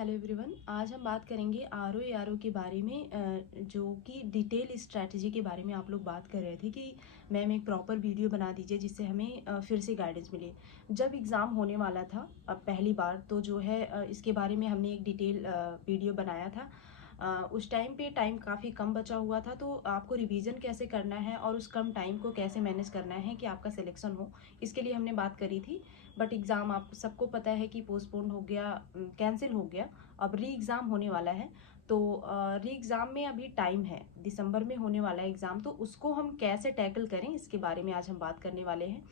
Hello everyone. आज हम बात करेंगे आर ओ के बारे में, जो कि डिटेल स्ट्रैटेजी के बारे में आप लोग बात कर रहे थे कि मैम एक प्रॉपर वीडियो बना दीजिए जिससे हमें फिर से गाइडेंस मिले। जब एग्ज़ाम होने वाला था अब पहली बार, तो जो है इसके बारे में हमने एक डिटेल वीडियो बनाया था। उस टाइम पे टाइम काफ़ी कम बचा हुआ था, तो आपको रिवीजन कैसे करना है और उस कम टाइम को कैसे मैनेज करना है कि आपका सिलेक्शन हो, इसके लिए हमने बात करी थी। बट एग्ज़ाम आप सबको पता है कि पोस्टपोन हो गया, कैंसिल हो गया। अब री एग्ज़ाम होने वाला है, तो री एग्ज़ाम में अभी टाइम है, दिसंबर में होने वाला है एग्ज़ाम, तो उसको हम कैसे टैकल करें इसके बारे में आज हम बात करने वाले हैं।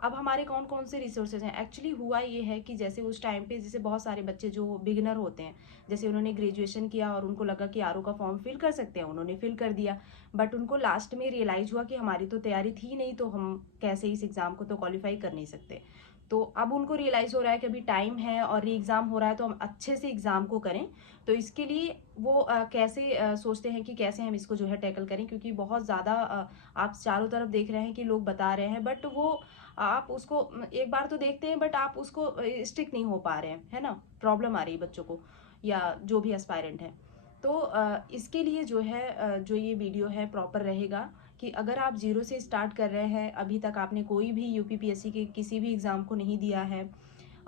अब हमारे कौन कौन से रिसोर्सेज हैं। एक्चुअली हुआ ये है कि जैसे उस टाइम पे जैसे बहुत सारे बच्चे जो बिगिनर होते हैं, जैसे उन्होंने ग्रेजुएशन किया और उनको लगा कि आर का फॉर्म फिल कर सकते हैं, उन्होंने फिल कर दिया। बट उनको लास्ट में रियलाइज़ हुआ कि हमारी तो तैयारी थी नहीं, तो हम कैसे इस एग्ज़ाम को तो क्वालिफाई कर नहीं सकते। तो अब उनको रियलाइज़ हो रहा है कि अभी टाइम है और री एग्ज़ाम हो रहा है, तो हम अच्छे से एग्ज़ाम को करें। तो इसके लिए वो कैसे सोचते हैं कि कैसे हम इसको जो है टैकल करें, क्योंकि बहुत ज़्यादा आप चारों तरफ देख रहे हैं कि लोग बता रहे हैं, बट वो आप उसको एक बार तो देखते हैं, बट आप उसको स्टिक नहीं हो पा रहे हैं, है ना। प्रॉब्लम आ रही है बच्चों को या जो भी एस्पायरेंट है। तो इसके लिए जो है जो ये वीडियो है प्रॉपर रहेगा कि अगर आप जीरो से स्टार्ट कर रहे हैं, अभी तक आपने कोई भी यूपीपीएससी के किसी भी एग्ज़ाम को नहीं दिया है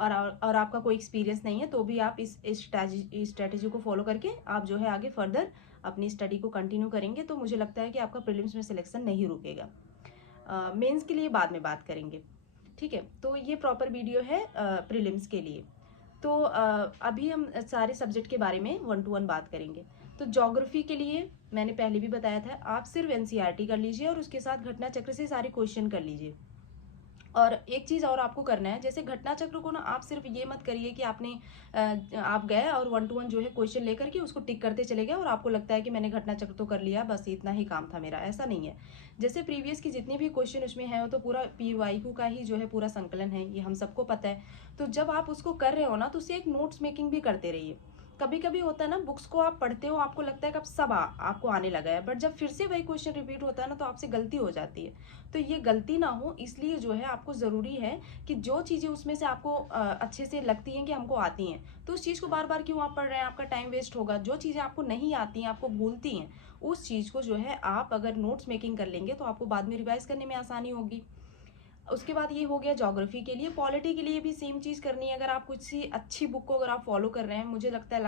और आपका कोई एक्सपीरियंस नहीं है, तो भी आप इस स्ट्रैटेजी को फॉलो करके आप जो है आगे फर्दर अपनी स्टडी को कंटिन्यू करेंगे, तो मुझे लगता है कि आपका प्रीलिम्स में सिलेक्शन नहीं रुकेगा। मेंस के लिए बाद में बात करेंगे, ठीक है। तो ये प्रॉपर वीडियो है प्रीलिम्स के लिए। तो अभी हम सारे सब्जेक्ट के बारे में वन टू वन बात करेंगे। तो ज्योग्राफी के लिए मैंने पहले भी बताया था, आप सिर्फ एनसीईआरटी कर लीजिए और उसके साथ घटना चक्र से सारे क्वेश्चन कर लीजिए। और एक चीज़ और आपको करना है, जैसे घटना चक्र को ना आप सिर्फ ये मत करिए कि आपने आप गए और वन टू वन जो है क्वेश्चन लेकर के उसको टिक करते चले गए और आपको लगता है कि मैंने घटना चक्र तो कर लिया, बस इतना ही काम था मेरा। ऐसा नहीं है। जैसे प्रीवियस की जितने भी क्वेश्चन उसमें है, वो तो पूरा पीवाईक्यू का ही जो है पूरा संकलन है, ये हम सबको पता है। तो जब आप उसको कर रहे हो ना, तो उससे एक नोट्स मेकिंग भी करते रहिए। कभी कभी होता है ना, बुक्स को आप पढ़ते हो, आपको लगता है कि अब सब आपको आने लगा है, बट जब फिर से वही क्वेश्चन रिपीट होता है ना, तो आपसे गलती हो जाती है। तो ये गलती ना हो, इसलिए जो है आपको ज़रूरी है कि जो चीज़ें उसमें से आपको अच्छे से लगती हैं कि हमको आती हैं, तो उस चीज़ को बार बार क्यों आप पढ़ रहे हैं, आपका टाइम वेस्ट होगा। जो चीज़ें आपको नहीं आती हैं, आपको भूलती हैं, उस चीज़ को जो है आप अगर नोट्स मेकिंग कर लेंगे, तो आपको बाद में रिवाइज करने में आसानी होगी। उसके बाद ये हो गया ज्योग्राफी के लिए। पॉलिटी के लिए भी सेम चीज़ करनी है। अगर आप कुछ सी अच्छी बुक को अगर आप फॉलो कर रहे हैं, मुझे लगता है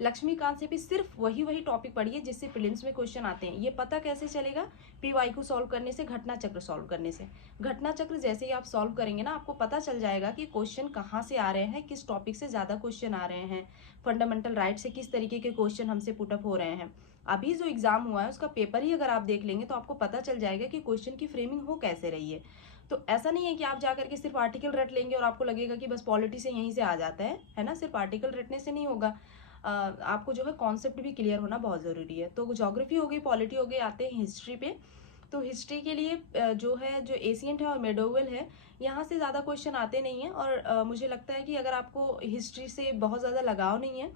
लक्ष्मीकांत से भी सिर्फ वही वही टॉपिक पढ़िए जिससे प्रीलिम्स में क्वेश्चन आते हैं। ये पता कैसे चलेगा? पीवाईक्यू सॉल्व करने से, घटना चक्र सॉल्व करने से। घटना चक्र जैसे ही आप सॉल्व करेंगे ना, आपको पता चल जाएगा कि क्वेश्चन कहाँ से आ रहे हैं, किस टॉपिक से ज़्यादा क्वेश्चन आ रहे हैं, फंडामेंटल राइट से किस तरीके के क्वेश्चन हमसे पुटअप हो रहे हैं। अभी जो एग्जाम हुआ है उसका पेपर ही अगर आप देख लेंगे, तो आपको पता चल जाएगा कि क्वेश्चन की फ्रेमिंग हो कैसे रही है। तो ऐसा नहीं है कि आप जाकर के सिर्फ आर्टिकल रट लेंगे और आपको लगेगा कि बस पॉलिटी से यहीं से आ जाता है ना। सिर्फ आर्टिकल रटने से नहीं होगा। आपको जो है कॉन्सेप्ट भी क्लियर होना बहुत ज़रूरी है। तो ज्योग्राफी हो गई, पॉलिटी हो गई, आते हैं हिस्ट्री पे। तो हिस्ट्री के लिए जो है, जो एशियंट है और मेडोवल है, यहाँ से ज़्यादा क्वेश्चन आते नहीं हैं। और मुझे लगता है कि अगर आपको हिस्ट्री से बहुत ज़्यादा लगाव नहीं है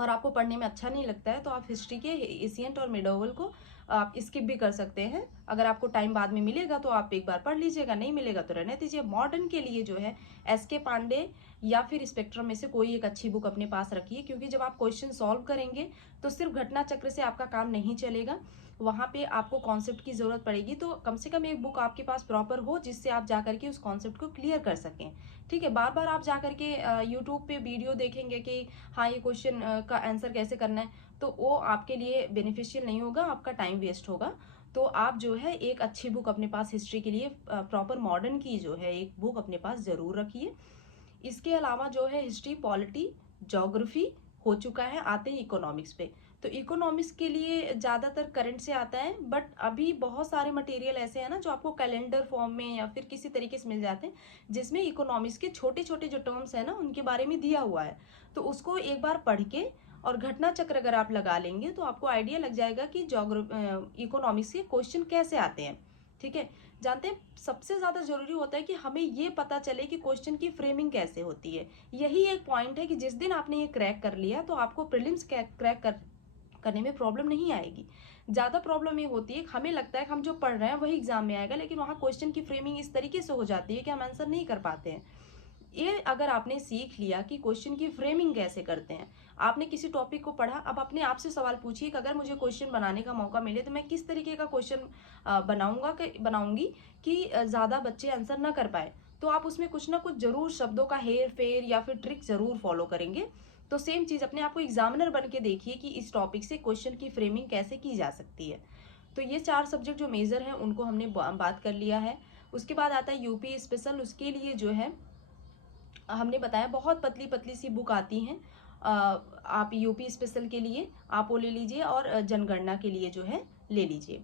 और आपको पढ़ने में अच्छा नहीं लगता है, तो आप हिस्ट्री के एशियंट और मिडोवल को आप स्किप भी कर सकते हैं। अगर आपको टाइम बाद में मिलेगा तो आप एक बार पढ़ लीजिएगा, नहीं मिलेगा तो रहने दीजिए। मॉडर्न के लिए जो है एस के पांडे या फिर स्पेक्ट्रम में से कोई एक अच्छी बुक अपने पास रखिए, क्योंकि जब आप क्वेश्चन सॉल्व करेंगे तो सिर्फ घटना चक्र से आपका काम नहीं चलेगा, वहाँ पे आपको कॉन्सेप्ट की ज़रूरत पड़ेगी। तो कम से कम एक बुक आपके पास प्रॉपर हो जिससे आप जाकर के उस कॉन्सेप्ट को क्लियर कर सकें, ठीक है। बार बार आप जाकर के यूट्यूब पे वीडियो देखेंगे कि हाँ ये क्वेश्चन का आंसर कैसे करना है, तो वो आपके लिए बेनिफिशियल नहीं होगा, आपका टाइम वेस्ट होगा। तो आप जो है एक अच्छी बुक अपने पास हिस्ट्री के लिए प्रॉपर मॉडर्न की जो है एक बुक अपने पास ज़रूर रखिए। इसके अलावा जो है हिस्ट्री, पॉलिटी, ज्योग्राफी हो चुका है, आते हैं इकोनॉमिक्स पे। तो इकोनॉमिक्स के लिए ज़्यादातर करंट से आता है, बट अभी बहुत सारे मटेरियल ऐसे हैं ना जो आपको कैलेंडर फॉर्म में या फिर किसी तरीके से मिल जाते हैं, जिसमें इकोनॉमिक्स के छोटे छोटे जो टर्म्स हैं ना उनके बारे में दिया हुआ है। तो उसको एक बार पढ़ के और घटना चक्र अगर आप लगा लेंगे, तो आपको आइडिया लग जाएगा कि इकोनॉमिक्स के क्वेश्चन कैसे आते हैं, ठीक है। जानते हैं, सबसे ज्यादा जरूरी होता है कि हमें ये पता चले कि क्वेश्चन की फ्रेमिंग कैसे होती है। यही एक पॉइंट है कि जिस दिन आपने ये क्रैक कर लिया, तो आपको प्रीलिम्स करने में प्रॉब्लम नहीं आएगी। ज़्यादा प्रॉब्लम ये होती है, हमें लगता है कि हम जो पढ़ रहे हैं वही एग्जाम में आएगा, लेकिन वहाँ क्वेश्चन की फ्रेमिंग इस तरीके से हो जाती है कि हम आंसर नहीं कर पाते हैं। ये अगर आपने सीख लिया कि क्वेश्चन की फ्रेमिंग कैसे करते हैं, आपने किसी टॉपिक को पढ़ा, अब अपने आप से सवाल पूछिए कि अगर मुझे क्वेश्चन बनाने का मौका मिले तो मैं किस तरीके का क्वेश्चन बनाऊंगी कि ज़्यादा बच्चे आंसर ना कर पाए। तो आप उसमें कुछ ना कुछ जरूर शब्दों का हेर फेर या फिर ट्रिक जरूर फॉलो करेंगे। तो सेम चीज़ अपने आप को एग्जामिनर बन के देखिए कि इस टॉपिक से क्वेश्चन की फ्रेमिंग कैसे की जा सकती है। तो ये 4 सब्जेक्ट जो मेजर हैं उनको हमने बात कर लिया है। उसके बाद आता है यूपी स्पेशल। उसके लिए जो है हमने बताया बहुत पतली पतली सी बुक आती हैं। आप यूपी स्पेशल के लिए आप वो ले लीजिए और जनगणना के लिए जो है ले लीजिए।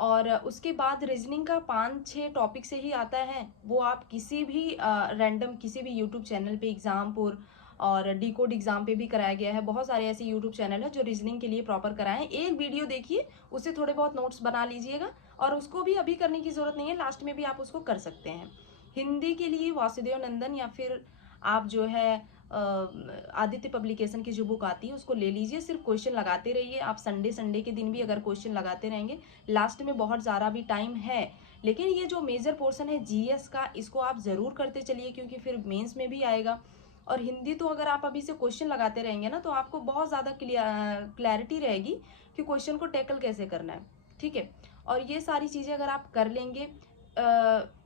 और उसके बाद रीजनिंग का 5-6 टॉपिक से ही आता है। वो आप किसी भी रैंडम किसी भी यूट्यूब चैनल पे एग्जामपुर और डी कोड एग्जाम पे भी कराया गया है। बहुत सारे ऐसे यूट्यूब चैनल है जो रीजनिंग के लिए प्रॉपर कराए हैं। एक वीडियो देखिए, उससे थोड़े बहुत नोट्स बना लीजिएगा और उसको भी अभी करने की जरूरत नहीं है, लास्ट में भी आप उसको कर सकते हैं। हिंदी के लिए वासुदेव नंदन या फिर आप जो है आदित्य पब्लिकेशन की जो बुक आती है उसको ले लीजिए। सिर्फ क्वेश्चन लगाते रहिए। आप संडे संडे के दिन भी अगर क्वेश्चन लगाते रहेंगे, लास्ट में बहुत ज़्यादा भी टाइम है, लेकिन ये जो मेजर पोर्शन है जीएस का, इसको आप ज़रूर करते चलिए क्योंकि फिर मेंस में भी आएगा। और हिंदी तो अगर आप अभी से क्वेश्चन लगाते रहेंगे ना तो आपको बहुत ज़्यादा क्लैरिटी रहेगी कि क्वेश्चन को टैकल कैसे करना है। ठीक है, और ये सारी चीज़ें अगर आप कर लेंगे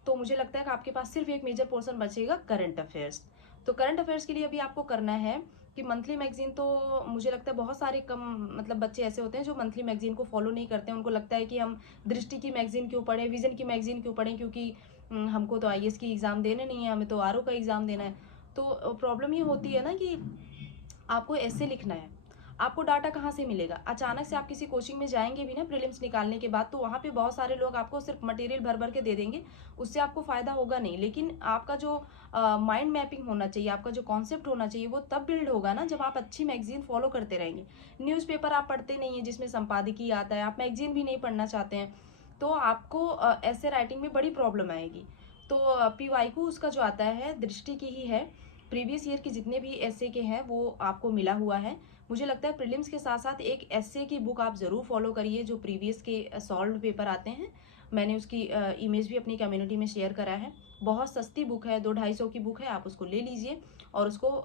तो मुझे लगता है कि आपके पास सिर्फ एक मेजर पोर्शन बचेगा, करंट अफेयर्स। तो करंट अफेयर्स के लिए अभी आपको करना है कि मंथली मैगजीन, तो मुझे लगता है बहुत सारे कम मतलब बच्चे ऐसे होते हैं जो मंथली मैगजीन को फॉलो नहीं करते हैं। उनको लगता है कि हम दृष्टि की मैगजीन क्यों पढ़ें, विजन की मैगजीन क्यों पढ़ें, क्योंकि हमको तो आईएएस की एग्ज़ाम देने नहीं है, हमें तो आरओ का एग्ज़ाम देना है। तो प्रॉब्लम ये होती है ना कि आपको ऐसे लिखना है, आपको डाटा कहाँ से मिलेगा? अचानक से आप किसी कोचिंग में जाएंगे भी ना प्रीलिम्स निकालने के बाद, तो वहाँ पे बहुत सारे लोग आपको सिर्फ मटेरियल भर भर के दे देंगे, उससे आपको फायदा होगा नहीं। लेकिन आपका जो माइंड मैपिंग होना चाहिए, आपका जो कॉन्सेप्ट होना चाहिए, वो तब बिल्ड होगा ना जब आप अच्छी मैगजीन फॉलो करते रहेंगे। न्यूज़पेपर आप पढ़ते नहीं है जिसमें संपादकीय आता है, आप मैगजीन भी नहीं पढ़ना चाहते हैं, तो आपको ऐसे राइटिंग में बड़ी प्रॉब्लम आएगी। तो पीवाईक्यू उसका जो आता है दृष्टि की ही है, प्रीवियस ईयर के जितने भी ऐसे के हैं वो आपको मिला हुआ है। मुझे लगता है प्रीलिम्स के साथ साथ एक ऐसे की बुक आप ज़रूर फॉलो करिए जो प्रीवियस के सॉल्व पेपर आते हैं। मैंने उसकी इमेज भी अपनी कम्युनिटी में शेयर करा है। बहुत सस्ती बुक है, 200-250 की बुक है, आप उसको ले लीजिए और उसको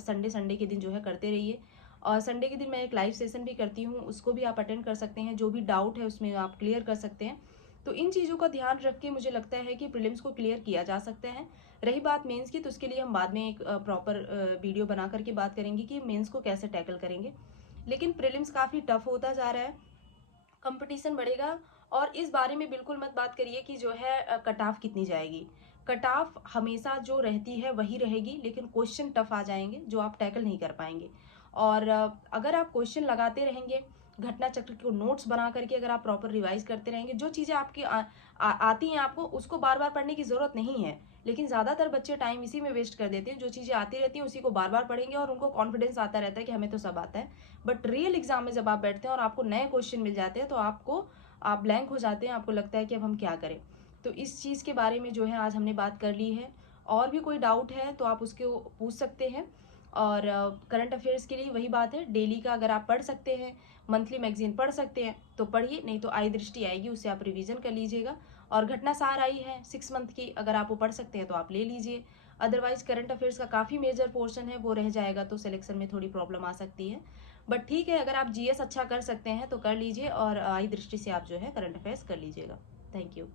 संडे संडे के दिन जो है करते रहिए। और संडे के दिन मैं एक लाइव सेशन भी करती हूँ, उसको भी आप अटेंड कर सकते हैं। जो भी डाउट है उसमें आप क्लियर कर सकते हैं। तो इन चीज़ों का ध्यान रख के मुझे लगता है कि प्रीलिम्स को क्लियर किया जा सकता है। रही बात मेंस की, तो उसके लिए हम बाद में एक प्रॉपर वीडियो बना करके बात करेंगे कि मेंस को कैसे टैकल करेंगे। लेकिन प्रीलिम्स काफ़ी टफ होता जा रहा है, कंपटीशन बढ़ेगा। और इस बारे में बिल्कुल मत बात करिए कि जो है कट ऑफ कितनी जाएगी। कट ऑफ हमेशा जो रहती है वही रहेगी, लेकिन क्वेश्चन टफ आ जाएंगे जो आप टैकल नहीं कर पाएंगे। और अगर आप क्वेश्चन लगाते रहेंगे, घटना चक्र को नोट्स बना करके अगर आप प्रॉपर रिवाइज करते रहेंगे, जो चीज़ें आपकी आती हैं आपको उसको बार बार पढ़ने की ज़रूरत नहीं है। लेकिन ज़्यादातर बच्चे टाइम इसी में वेस्ट कर देते हैं, जो चीज़ें आती रहती हैं उसी को बार बार पढ़ेंगे और उनको कॉन्फिडेंस आता रहता है कि हमें तो सब आता है। बट रियल एग्जाम में जब आप बैठते हैं और आपको नए क्वेश्चन मिल जाते हैं तो आप ब्लैंक हो जाते हैं, आपको लगता है कि अब हम क्या करें। तो इस चीज़ के बारे में जो है आज हमने बात कर ली है। और भी कोई डाउट है तो आप उसको पूछ सकते हैं। और करंट अफेयर्स के लिए वही बात है, डेली का अगर आप पढ़ सकते हैं, मंथली मैगजीन पढ़ सकते हैं तो पढ़िए, नहीं तो आई दृष्टि आएगी उससे आप रिवीजन कर लीजिएगा। और घटना सार आई है 6 मंथ की, अगर आप वो पढ़ सकते हैं तो आप ले लीजिए। अदरवाइज करंट अफेयर्स का काफ़ी मेजर पोर्शन है वो रह जाएगा, तो सिलेक्शन में थोड़ी प्रॉब्लम आ सकती है। बट ठीक है, अगर आप जीएस अच्छा कर सकते हैं तो कर लीजिए और आई दृष्टि से आप जो है करंट अफेयर्स कर लीजिएगा। Thank you.